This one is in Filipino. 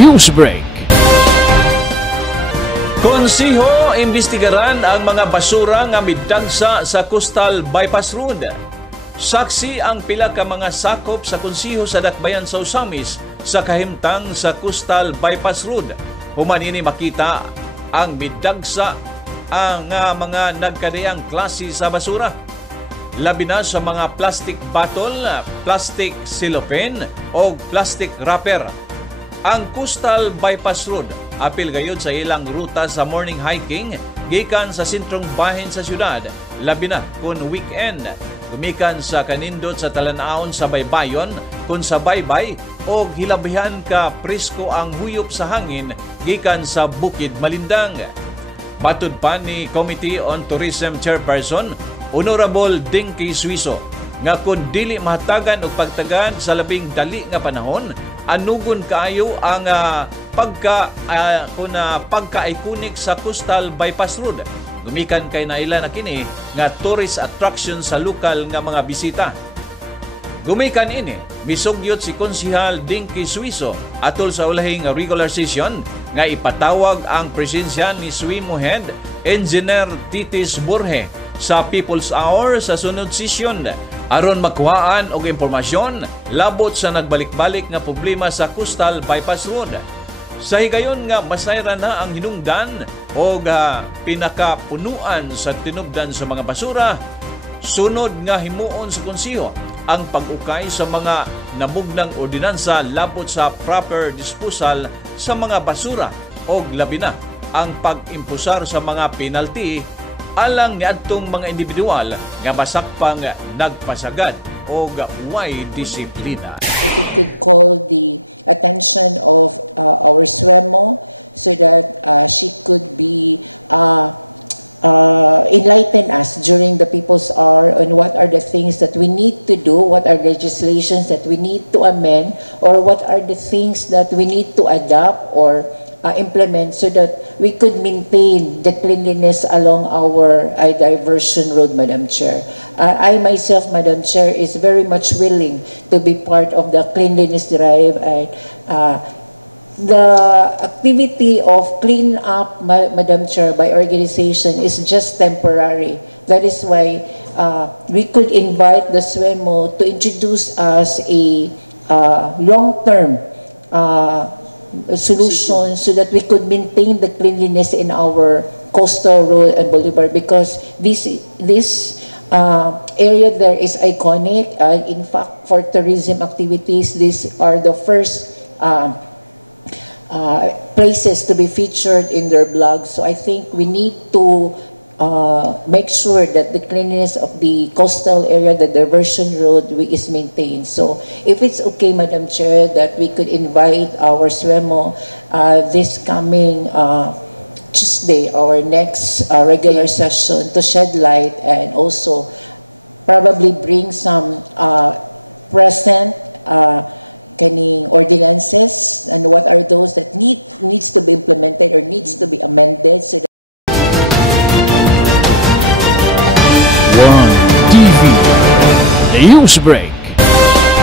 Newsbreak. Konsiho imbestigaran ang mga basura nga midagsa sa Coastal Bypass Road. Saksi ang pila ka mga sakop sa konsiho sa Dakbayan sa Usamis sa kahimtang sa Coastal Bypass Road. Human ini makita ang midagsa ang mga nagkadayang klase sa basura. Labi na sa mga plastic bottle, plastic cellophane o plastic wrapper. Ang Coastal Bypass Road apil gayud sa ilang ruta sa morning hiking gikan sa sentrong bahin sa syudad, labi na kun weekend. Gumikan sa kanindot sa talan-aon sa baybayon kun sa baybay o hilabihan ka presko ang huyop sa hangin gikan sa Bukid Malindang. Matud pa ni Committee on Tourism Chairperson Honorable Dinky Suiso nga kung dili mahatagan og pagtagan sa labing dali nga panahon, anugon kaayo ang pagka-iconic sa Coastal Bypass Road. Gumikan kay naila na kini nga tourist attraction sa lokal nga mga bisita. Gumikan ini, misugyot si Konsihal Dinky Suiso atol sa ulahing regular session nga ipatawag ang presensya ni Swimo Head Engineer Titis Borge sa People's Hour sa sunod sesyon aron makuhaan og impormasyon labot sa nagbalik-balik nga problema sa Coastal Bypass Road. Sa higayon nga masayra na ang hinungdan o pinakapunuan sa tinubdan sa mga basura, sunod nga himuon sa konsiho ang pag-ukay sa mga nabugnang ordinansa labot sa proper disposal sa mga basura o labi na ang pag-impusar sa mga penalty alang niadtong mga individual nga masakpang nagpasagad o way disiplina. If we could call the attention of our SWEMO so that she could be enlighten us during the People's Hour on what are the things that we need to do, what are legislations that we need to amend, or what are the things that we need to adopt or implement so that we could maintain the cleanliness along our diversion road, Madam Chair. I myself, Madam Chair, is very much willing to be part of the cleanliness drive. And the activity of clean up, Madam Chair, by organization is just temporary. That is why we could invite the SWEMO to introduce us a long-term solution so that we could maintain the cleanliness in our coastal road and boulevard, because this area there is iconic. In fact, for tourism activities, these are the first places to be featured in their blogs. So I think we need to make sure that the cleanliness of the coastal area, the diversion road, is maintained. So if it's okay, Madam Chair, that we could invite our SWEMO this coming Tuesday, our next regular session, to shed light and also probably bring some present kaning ordinances and what are those that needs to be implemented or needs to be amended so that Newsbreak.